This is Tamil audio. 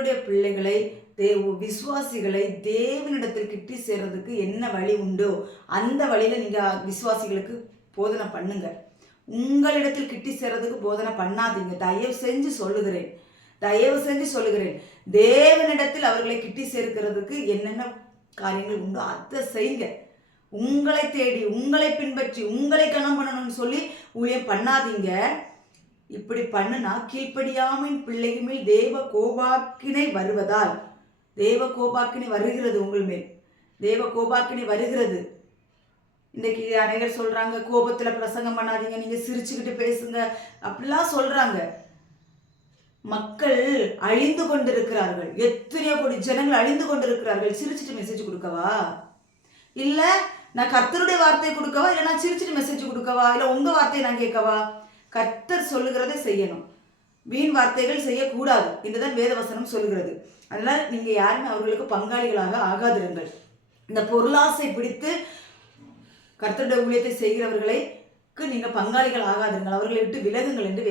கர்த்தருடைய பிள்ளைகளை விசுவாசிகளை தேவனிடத்தில் கிட்டி சேர்றதுக்கு என்ன வழி உண்டோ அந்த வழியில நீங்க விசுவாசிகளுக்கு போதனை பண்ணுங்க. உங்களிடத்தில் கிட்டி சேர்றதுக்கு போதனை பண்ணாதீங்க. தயவு செஞ்சு சொல்லுகிறேன், தேவனிடத்தில் அவர்களை கிட்டி சேர்க்கிறதுக்கு என்னென்ன காரியங்கள் உண்டோ அதை செய்யுங்க. உங்களை தேடி, உங்களை பின்பற்றி, உங்களை கனம் பண்ணணும்னு சொல்லி ஊழியம் பண்ணாதீங்க. இப்படி பண்ணுனா கீழ்ப்படியாமின் பிள்ளைகள் மேல் தேவ கோபாக்கினை வருவதால், தேவ கோபாக்கினை வருகிறது, உங்கள் மேல் தேவ கோபாக்கினை வருகிறது. இன்னைக்கு அனைவர் சொல்றாங்க, கோபத்துல பிரசங்கம் பண்ணாதீங்க, நீங்க சிரிச்சுக்கிட்டு பேசுங்க அப்படிலாம் சொல்றாங்க. மக்கள் அழிந்து கொண்டிருக்கிறார்கள். எத்தனையோ கோடி ஜனங்கள் அழிந்து கொண்டிருக்கிறார்கள். சிரிச்சுட்டு மெசேஜ் கொடுக்கவா? இல்ல நான் கர்த்தருடைய வார்த்தை கொடுக்கவா? இல்லை நான் சிரிச்சுட்டு மெசேஜ் கொடுக்கவா? இல்லை உங்க வார்த்தையை நான் கேட்கவா? கர்த்தர் சொல்லுகிறதை செய்யணும். வீண் வார்த்தைகள் செய்யக்கூடாது என்றுதான் வேதவசனம் சொல்லுகிறது. அதனால நீங்க யாருமே அவர்களுக்கு பங்காளிகளாக ஆகாதிருங்கள். இந்த பொருளாசை பிடித்து கர்த்தருடைய ஊழியத்தை செய்கிறவர்களுக்கு நீங்க பங்காளிகள் ஆகாதிருங்கள். அவர்களை விட்டு விலகுங்கள் என்று